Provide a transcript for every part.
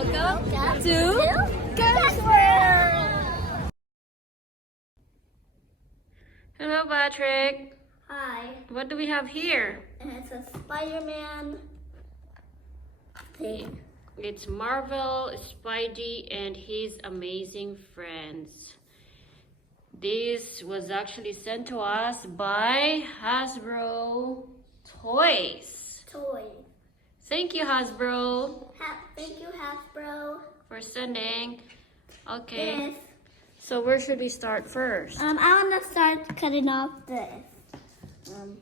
Welcome to Girls World! Hello, Patrick. Hi. What do we have here? And it's a Spider-Man thing. It's Marvel, Spidey, and his amazing friends. This was actually sent to us by Hasbro Toys. Thank you, Hasbro. Thank you, Hasbro. For sending. Okay. This. So where should we start first? I want to start cutting off this. I'm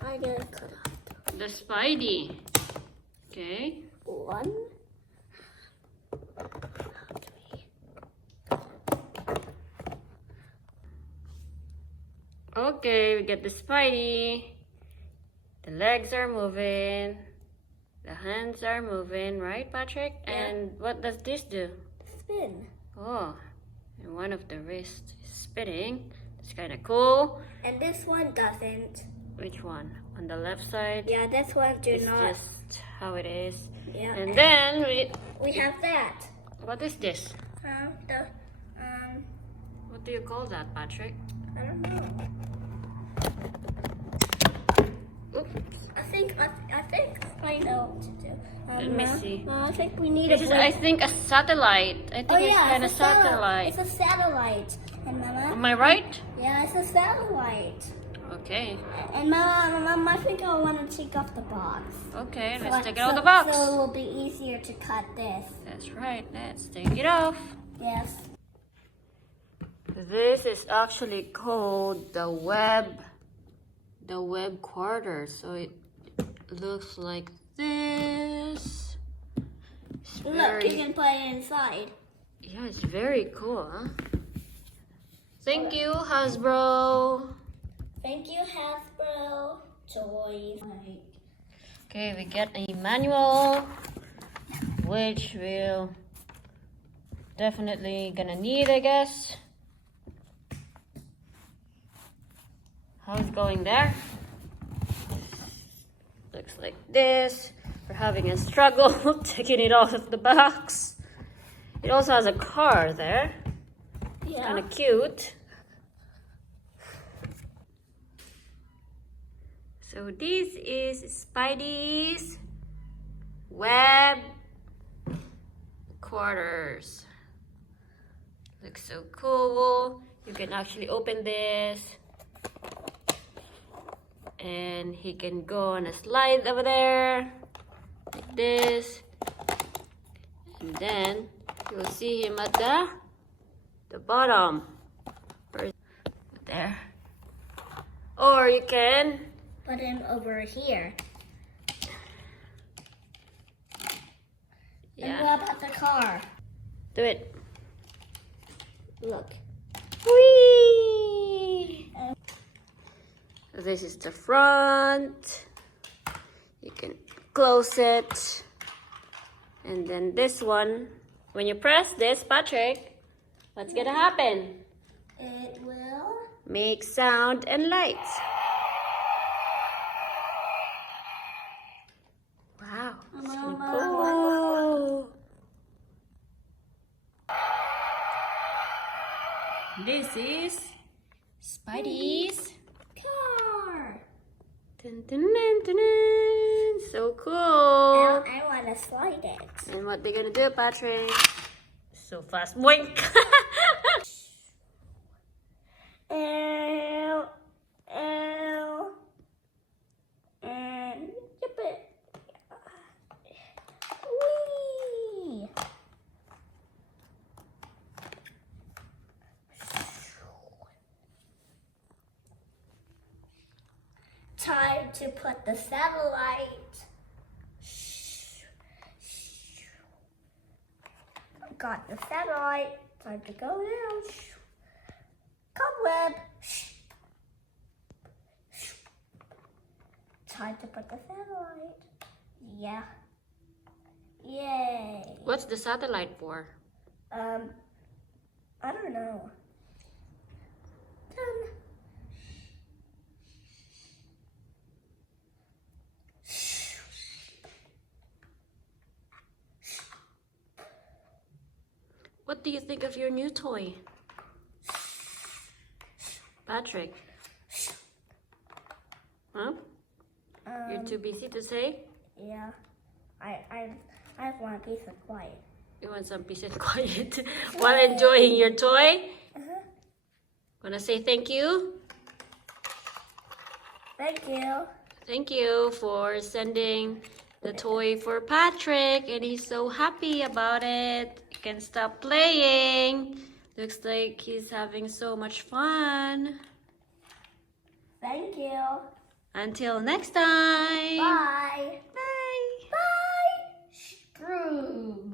going to cut off The Spidey. Okay. one. Okay, we get the Spidey. The legs are moving. The hands are moving, right, Patrick? Yeah. And what does this do? Spin. Oh, and one of the wrists is spinning. It's kind of cool. And this one doesn't. Which one? On the left side? Yeah, this one It's just how it is. Yeah. And then we have that. what is this? The What do you call that, Patrick? I don't know. Oops. I think I know what to do. Let me see. I think we need This is, I think, a satellite. I think it's kind of it's a satellite. It's a satellite. And Mama? Am I right? Yeah, it's a satellite. Okay. And Mama, I think I want to take off the box. Okay, So let's take it out of the box. So it will be easier to cut this. That's right. Let's take it off. Yes. This is actually called the web quarter. So it looks like this. It's Look, you can put it inside. Yeah, it's very cool, huh? Thank you, Hasbro. Thank you, Hasbro Toys. Okay, we get a manual, which we'll definitely gonna need, I guess. How's it going there? Looks like this. We're having a struggle taking it out of the box. It also has a car there. Yeah. Kind of cute. So this is Spidey's web quarters. Looks so cool. You can actually open this. And he can go on a slide over there. Like this. And then you'll see him at the bottom. Right there. Or you can Put him over here. And yeah, what about the car? do it. Look. Whee! This is the front. You can close it. And then this one, when you press this, Patrick, what's gonna happen? It will. Make sound and lights. Wow. It's really cool. This is Spidey's Car. dun, dun, dun, dun, dun. So cool. Now I want to slide it. And what they gonna do, Patrick? So fast. Boink. Ow, ow, and yep it. Whee! Time to put the satellite. Got the satellite. Time to go down. Cobweb. Time to put the satellite. Yeah. Yay. What's the satellite for? I don't know. Done. What do you think of your new toy? Patrick? Huh? You're too busy to say? Yeah. I want peace and quiet. You want some peace and quiet while enjoying your toy? Wanna say thank you? Thank you. Thank you for sending the toy for Patrick, and he's so happy about it. He can stop playing. Looks like he's having so much fun. Thank you. Until next time. Bye. Bye. Bye. Screw.